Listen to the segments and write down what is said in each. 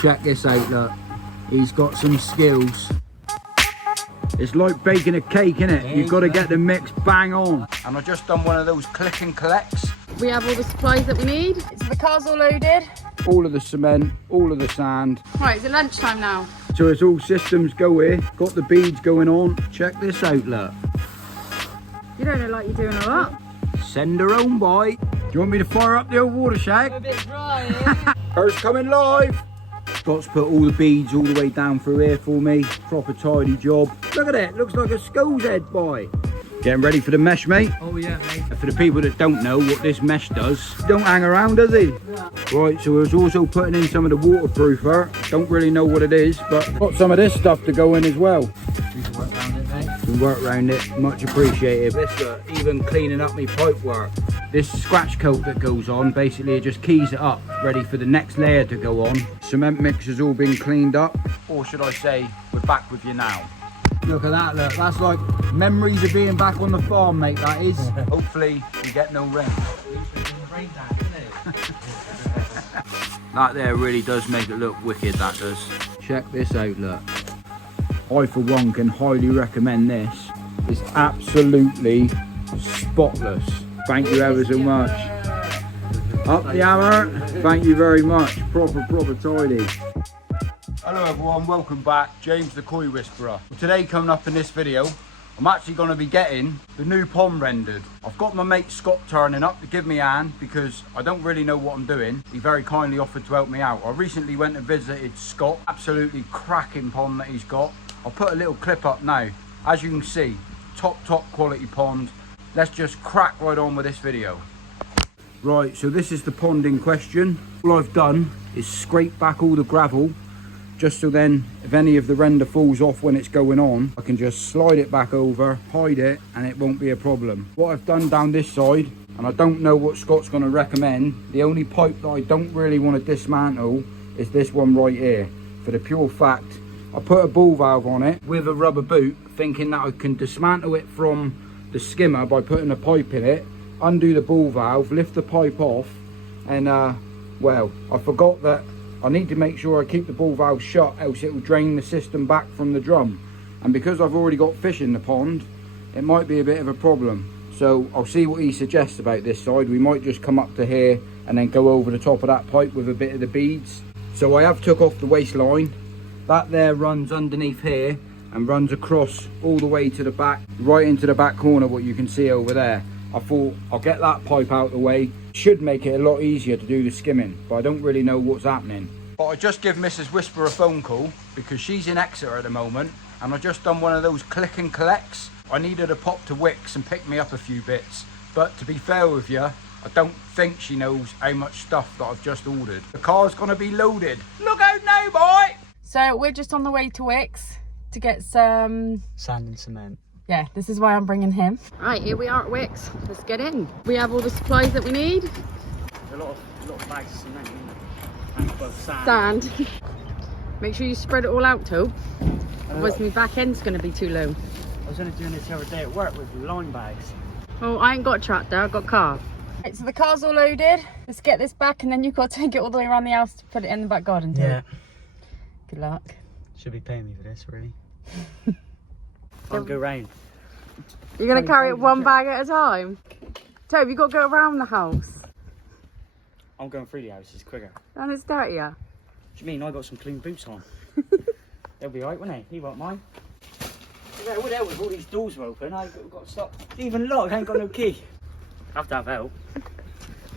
Check this out, look. He's got some skills. It's like baking a cake, innit? You've got to get the mix bang on. And I've just done one of those click and collects. We have all the supplies that we need. So the car's all loaded. All of the cement, all of the sand. Right, it's lunchtime now. So it's all systems go here. Got the beads going on. Check this out, look. You don't look like you're doing a lot. Send her home, boy. Do you want me to fire up the old water shack? A bit dry, eh? Hers coming live. Scott's put all the beads all the way down through here for me. Proper tidy job. Look at it, looks like a skull's head, boy. Getting ready for the mesh, mate? Oh yeah, mate. For the people that don't know what this mesh does, don't hang around, does he? Yeah. Right, so I was also putting in some of the waterproofer. Don't really know what it is, but got some of this stuff to go in as well. We can work around it, mate. Can work around it, much appreciated. This even cleaning up my pipe work. This scratch coat that goes on, basically it just keys it up, ready for the next layer to go on. Cement mix has all been cleaned up. Or should I say, we're back with you now. Look at that, look, that's like memories of being back on the farm, mate, that is. Hopefully we get no rain. That there really does make it look wicked, that does. Check this out, look. I for one can highly recommend this. It's absolutely spotless. Thank you ever so much. Up the hammer, thank you very much. Proper tidy. Hello everyone, welcome back. James the Koi Whisperer. Today coming up in this video, I'm actually going to be getting the new pond rendered. I've got my mate Scott turning up to give me a hand because I don't really know what I'm doing. He very kindly offered to help me out. I recently went and visited Scott. Absolutely cracking pond that he's got. I'll put a little clip up now. As you can see, top quality pond. Let's just crack right on with this video. Right, so this is the pond in question. All I've done is scrape back all the gravel, just so then if any of the render falls off when it's going on, I can just slide it back over, hide it, and it won't be a problem. What I've done down this side, and I don't know what Scott's going to recommend, the only pipe that I don't really want to dismantle is this one right here. For the pure fact, I put a ball valve on it with a rubber boot, thinking that I can dismantle it from the skimmer by putting a pipe in it, undo the ball valve, lift the pipe off, and well, I forgot that I need to make sure I keep the ball valve shut, else it will drain the system back from the drum. And because I've already got fish in the pond, it might be a bit of a problem. So I'll see what he suggests about this side. We might just come up to here and then go over the top of that pipe with a bit of the beads. So I have took off the waistline. That there runs underneath here and runs across all the way to the back, right into the back corner, what you can see over there. I thought I'll get that pipe out of the way. Should make it a lot easier to do the skimming, but I don't really know what's happening. But I just give Mrs. Whisper a phone call because she's in Exeter at the moment, and I just done one of those click and collects. I needed a pop to Wicks and pick me up a few bits, but to be fair with you, I don't think she knows how much stuff that I've just ordered. The car's gonna be loaded. Look out now, boy! So we're just on the way to Wicks to get some Sand and cement. Yeah, this is why I'm bringing him. Right, here we are at Wicks. Let's get in. We have all the supplies that we need. A lot of bags of cement, and both sand. Make sure you spread it all out, Tobe. Otherwise my back end's going to be too low. I was only doing this the other day at work with line bags. Oh, I ain't got a tractor, I've got a car. Right, so the car's all loaded. Let's get this back and then you've got to take it all the way around the house to put it in the back garden, Tobe. Yeah. Good luck. Should be paying me for this, really. Can't go round. You're going to carry it one bag at a time? Tobe, you've got to go around the house. I'm going through the house, it's quicker. And it's dirtier. What do you mean? I got some clean boots on. They'll be alright, won't they? He won't mind. Yeah, what else if all these doors were open? I've got to stop. Even lock, I ain't got no key. Have to have help.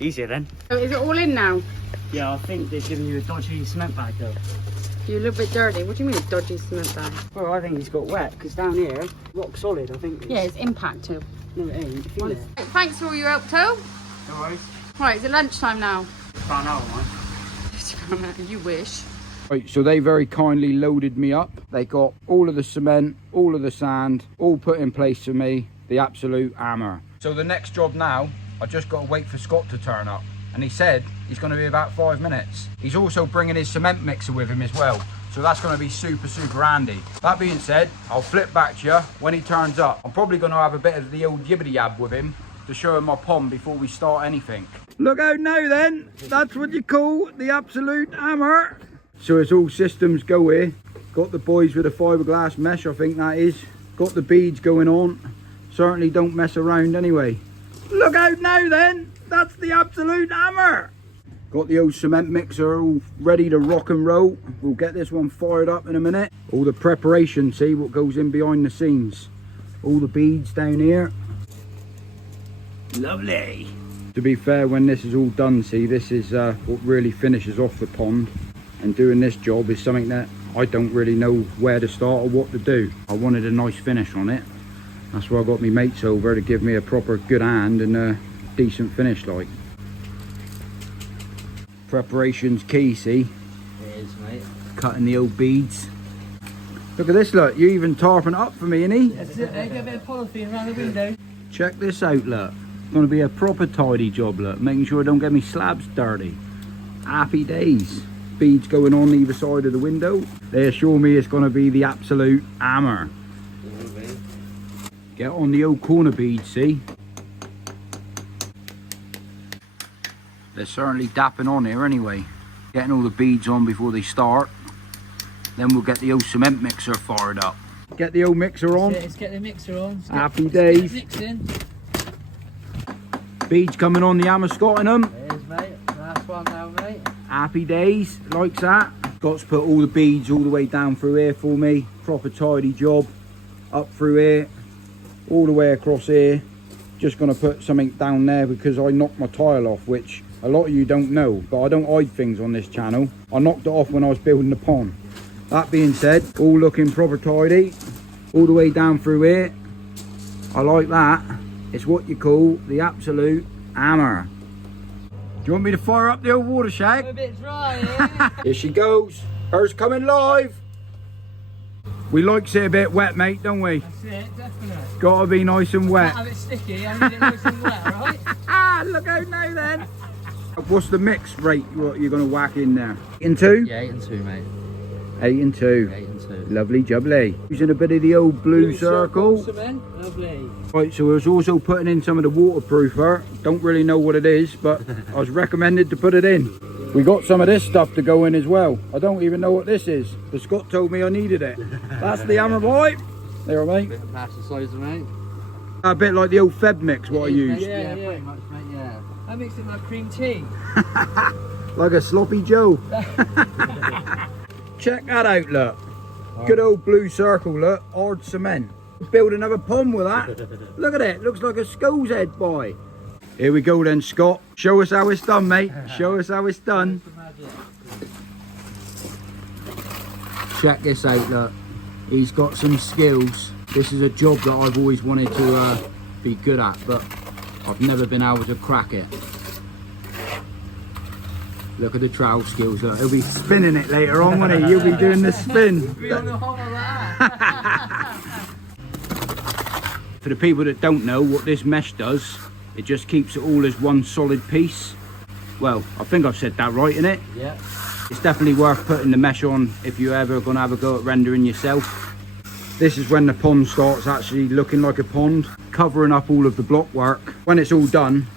Easier then. So is it all in now? Yeah, I think they're giving you a dodgy cement bag though. You're a little bit dirty. What do you mean a dodgy cement bag? Well, I think he's got wet because down here, rock solid, I think. Yeah, it's impact too. No, it ain't. Feel it. Thanks for all your help, Tobe. No worries. Right, is it lunchtime now? Found out, mate. You wish. Right, so they very kindly loaded me up. They got all of the cement, all of the sand, all put in place for me. The absolute hammer. So the next job now, I just got to wait for Scott to turn up. And he said he's going to be about 5 minutes. He's also bringing his cement mixer with him as well. So that's going to be super handy. That being said, I'll flip back to you when he turns up. I'm probably going to have a bit of the old yibbity yab with him to show him my pond before we start anything. Look out now then. That's what you call the absolute hammer. So it's all systems go here. Got the boys with a fiberglass mesh, I think that is. Got the beads going on. Certainly don't mess around anyway. Look out now then, that's the absolute hammer. Got the old cement mixer all ready to rock and roll. We'll get this one fired up in a minute. All the preparation, see what goes in behind the scenes. All the beads down here. Lovely. To be fair, when this is all done, see, this is what really finishes off the pond. And doing this job is something that I don't really know where to start or what to do. I wanted a nice finish on it. That's why I got my mates over to give me a proper good hand and a decent finish like. Preparation's key, see? It is, mate. Cutting the old beads. Look at this, look. You even tarping up for me, innit? That's it, mate. Get a bit of polythene around the window. Check this out, look. It's going to be a proper tidy job, look. Making sure I don't get me slabs dirty. Happy days. Beads going on either side of the window. They assure me it's going to be the absolute hammer. Get on the old corner beads, see? They're certainly dapping on here anyway. Getting all the beads on before they start. Then we'll get the old cement mixer fired up. Get the old mixer on. Let's get the mixer on. Happy days. Mixing. Beads coming on the hammer, Scott in them. There's, mate. Last one now, mate. Happy days, like that. Got to put all the beads all the way down through here for me. Proper tidy job. Up through here. All the way across here. Just going to put something down there because I knocked my tile off, which a lot of you don't know, but I don't hide things on this channel. I knocked it off when I was building the pond. That being said, all looking proper tidy. All the way down through here. I like that. It's what you call the absolute hammer. Do you want me to fire up the old water shag? I'm a bit dry here. Here she goes. Hers coming live. We like it a bit wet, mate, don't we? That's it, definitely. Gotta be nice and wet. Can't have it sticky, I need it nice and wet, right? Look out now then. What's the mix rate what you're going to whack in there? 8 and 2? Yeah, 8 and 2, mate. 8 and 2. 8 and 2. Lovely jubbly. Using a bit of the old blue circle. Cement. Lovely. Right, so I was also putting in some of the waterproofer. Don't really know what it is, but I was recommended to put it in. We got some of this stuff to go in as well. I don't even know what this is, but Scott told me I needed it. That's the hammer boy. There, mate. Bit of plasticizer, mate. A bit like the old Feb mix what I used. Yeah, pretty much, mate, yeah. I mixed it with my cream tea. Like a sloppy Joe. Check that out, look. Good old blue circle, look. Hard cement. Build another pond with that. Look at it. Looks like a skull's head, boy. Here we go then, Scott. Show us how it's done, mate. Show us how it's done. Check this out, look. He's got some skills. This is a job that I've always wanted to be good at, but I've never been able to crack it. Look at the trowel skills, look. He'll be spinning it later on, won't he? You'll be doing the spin. For the people that don't know what this mesh does, it just keeps it all as one solid piece. Well, I think I've said that right, innit? Yeah. It's definitely worth putting the mesh on if you're ever going to have a go at rendering yourself. This is when the pond starts actually looking like a pond, covering up all of the block work. When it's all done,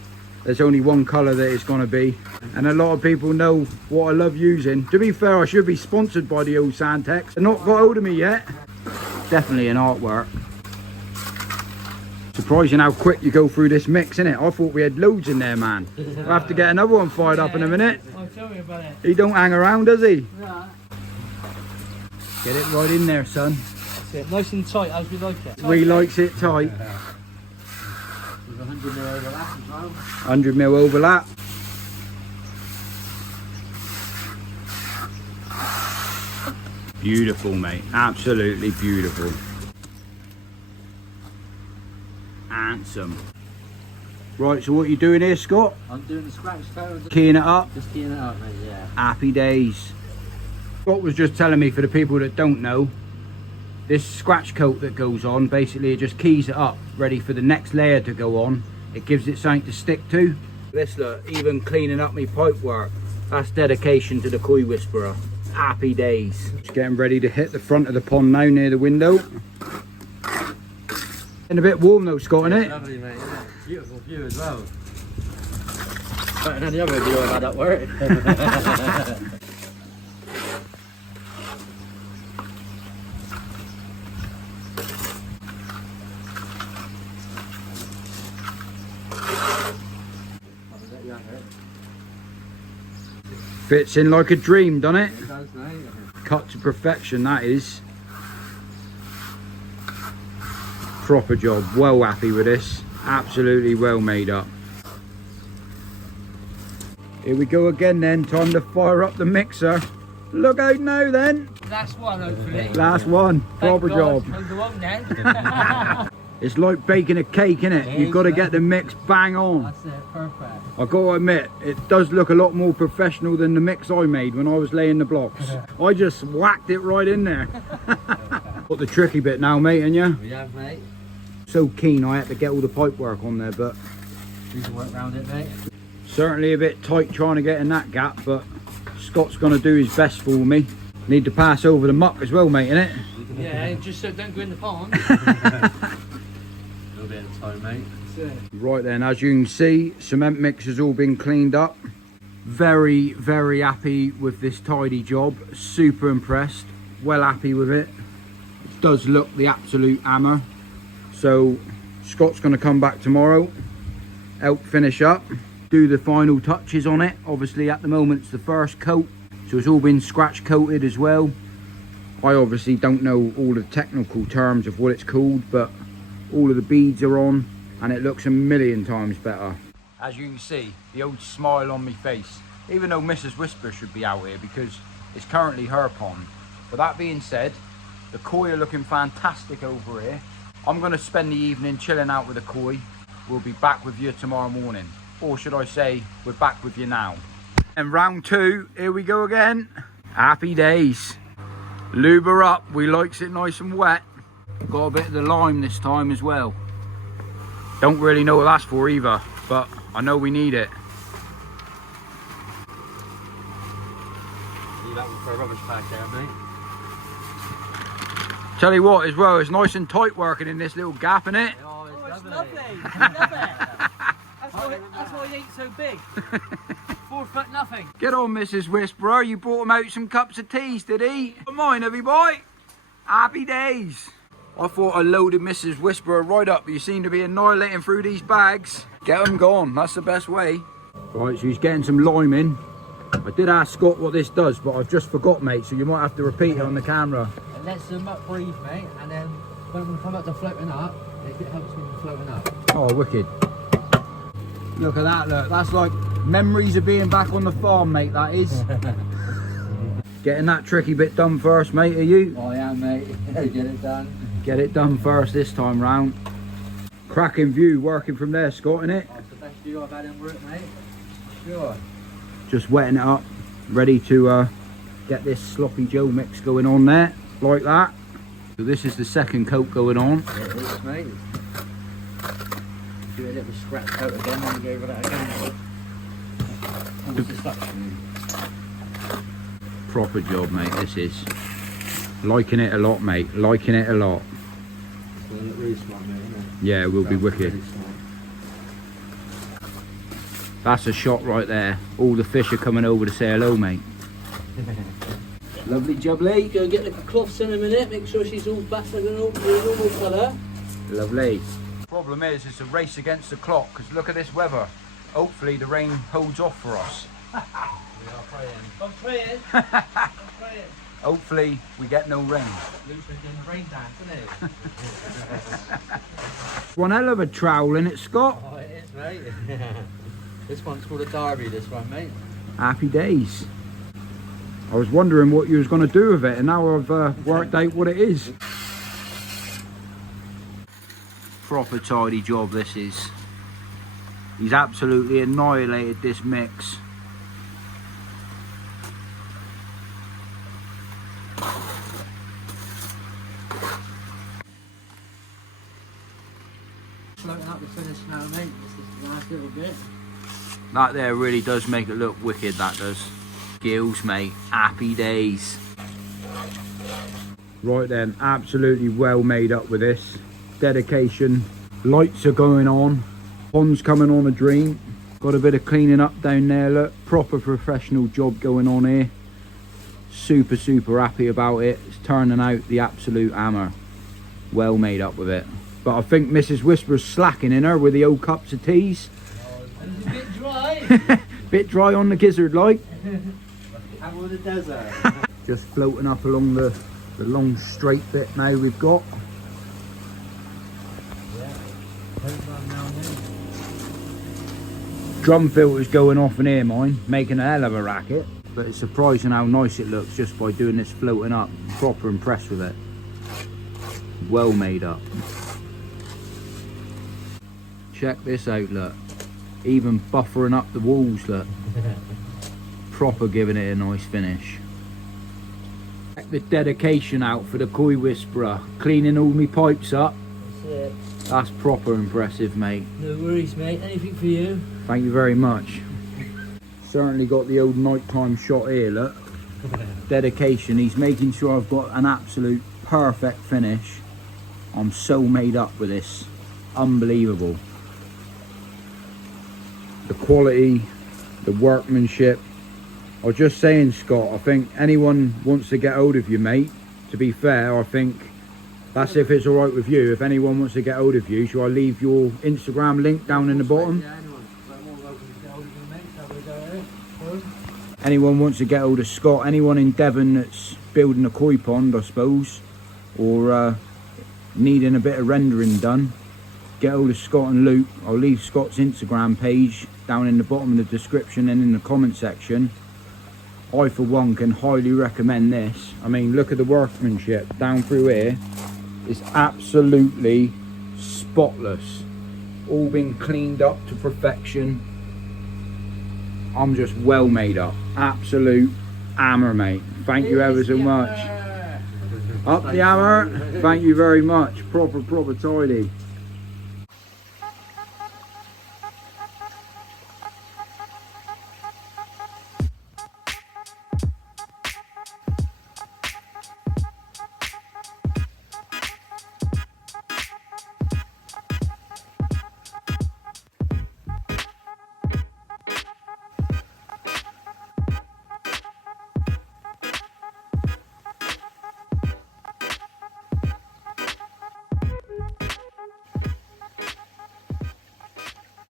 there's only one colour that it's going to be. And a lot of people know what I love using. To be fair, I should be sponsored by the old Sandtex. They've not got hold of me yet. Definitely an artwork. Surprising how quick you go through this mix, innit? I thought we had loads in there, man. We'll have to get another one fired up in a minute. Oh, tell me about it. He don't hang around, does he? Nah. Get it right in there, son. That's it. Nice and tight as we like it. We likes it tight. With 100mm overlap as well. 100mm overlap. Beautiful, mate. Absolutely beautiful. Handsome. Right, so what are you doing here, Scott? I'm doing the scratch coat. Keying it up. Just keying it up, mate, yeah. Happy days. Scott was just telling me, for the people that don't know, this scratch coat that goes on, basically it just keys it up, ready for the next layer to go on. It gives it something to stick to. This look, even cleaning up my pipe work. That's dedication to the Koi Whisperer. Happy days. Just getting ready to hit the front of the pond now near the window. Getting a bit warm though, Scott, innit? Lovely, mate, isn't it? Beautiful view as well. Better than the other video I've had at work. Fits in like a dream, doesn't it? It does, mate. Cut to perfection, that is. Proper job. Well happy with this. Absolutely well made up. Here we go again then. Time to fire up the mixer. Look out now then. Last one, hopefully. Last one. Proper job. Go on then. It's like baking a cake, innit? It You've is, got to mate. get the mix bang on. That's it, perfect. I've got to admit, it does look a lot more professional than the mix I made when I was laying the blocks. I just whacked it right in there. Got the tricky bit now, mate, and you? We have, mate. So keen I had to get all the pipe work on there, but We can work around it, mate. certainly a bit tight trying to get in that gap, but Scott's going to do his best for me. Need to pass over the muck as well, mate, innit? Yeah, just so don't go in the pond. A little bit of time, mate. Right then, as you can see, cement mix has all been cleaned up. Very, very happy with this tidy job. Super impressed. Well happy with it. It does look the absolute hammer. So Scott's going to come back tomorrow, help finish up, do the final touches on it. Obviously at the moment it's the first coat, so it's all been scratch coated as well. I obviously don't know all the technical terms of what it's called, but all of the beads are on and it looks a million times better. As you can see, the old smile on my face, even though Mrs. Whisper should be out here because it's currently her pond. But that being said, the koi are looking fantastic over here. I'm going to spend the evening chilling out with the koi. We'll be back with you tomorrow morning. Or should I say, we're back with you now. And round two, here we go again. Happy days. Lube her up, we likes it nice and wet. Got a bit of the lime this time as well. Don't really know what that's for either, but I know we need it. Leave that one for a rubbish bag there, mate. Tell you what as well, it's nice and tight working in this little gap, innit? Oh, It's lovely. I love it. That's why he ain't so big. 4 foot nothing. Get on, Mrs. Whisperer. You brought him out some cups of teas, did he? Mine, everybody. Happy days. I thought I loaded Mrs. Whisperer right up, but you seem to be annihilating through these bags. Get them gone. That's the best way. Right, so he's getting some lime in. I did ask Scott what this does, but I've just forgot, mate, so you might have to repeat it on the camera. It lets them up breathe, mate, and then when we come up to floating up, it helps me floating up. Oh, wicked. Look at that, look. That's like memories of being back on the farm, mate, that is. Getting that tricky bit done first, mate, are you? Oh, yeah, mate. Get it done. Get it done first this time round. Cracking view working from there, Scott, innit? Oh, it's the best view I've had in work, mate. Sure. Just wetting it up, ready to get this sloppy Joe mix going on there, like that. So this is the second coat going on. It is, mate. Do a little scratch coat again, then go over that again. Oh, it's just like, Proper job, mate, this is. Liking it a lot, mate, liking it a lot. it's gonna look really smart, mate, isn't it? Yeah, we'll be wicked. Really smart. That's a shot right there. All the fish are coming over to say hello, mate. Lovely jubbly. Go get the cloths in a minute. Make sure she's all back in a normal colour. Lovely. Problem is, it's a race against the clock because look at this weather. Hopefully the rain holds off for us. We are praying. I'm praying. I'm praying. Hopefully we get no rain. Luke's been doing the rain dance, isn't he? One hell of a trowel in it, Scott. Oh, it is, mate. This one's called a derby, this one, mate. Happy days. I was wondering what you was going to do with it and now I've worked out what it is. Proper tidy job this is. He's absolutely annihilated this mix. Floating up the finish now, mate. This is the last little bit. That there really does make it look wicked, that does. Gills, mate. Happy days. Right then, absolutely well made up with this. Dedication. Lights are going on. Pond's coming on a dream. Got a bit of cleaning up down there, look. Proper professional job going on here. Super, super happy about it. It's turning out the absolute hammer. Well made up with it. But I think Mrs. Whisper's slacking in her with the old cups of teas. And it's a bit dry. Bit dry on the gizzard, like. Out on the desert. Just floating up along the long straight bit now we've got. Drum filters going off in here, mine, making a hell of a racket. But it's surprising how nice it looks just by doing this floating up. Proper impressed with it. Well made up. Check this out, look. Even buffering up the walls, look. Proper giving it a nice finish. Check the dedication out for the Koi Whisperer. Cleaning all my pipes up. That's it. That's proper impressive, mate. No worries, mate. Anything for you? Thank you very much. Certainly got the old nighttime shot here, look. Dedication. He's making sure I've got an absolute perfect finish. I'm so made up with this. Unbelievable. The quality, the workmanship. I was just saying, Scott, I think anyone wants to get hold of you, mate. To be fair, I think that's if it's all right with you. If anyone wants to get hold of you, shall I leave your Instagram link down in the bottom? Yeah, anyone. More welcome to get hold of you, mate. Have a go at it. Anyone wants to get hold of Scott, anyone in Devon that's building a koi pond, I suppose, or needing a bit of rendering done, get hold of Scott and Luke. I'll leave Scott's Instagram page down in the bottom of the description and in the comment section. I for one can highly recommend this. I mean, look at the workmanship down through here. It's absolutely spotless. All been cleaned up to perfection. I'm just well made up. Absolute hammer, mate. Thank you ever so much. Up the hammer. Thank you very much. Proper tidy.